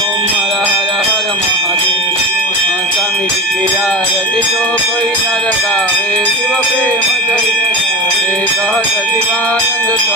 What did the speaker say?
ओम हर हर हर महादेव। स्वामी जी की आरती जो कोई नर गावे, शिव प्रेम चरित कहत शिवानंद।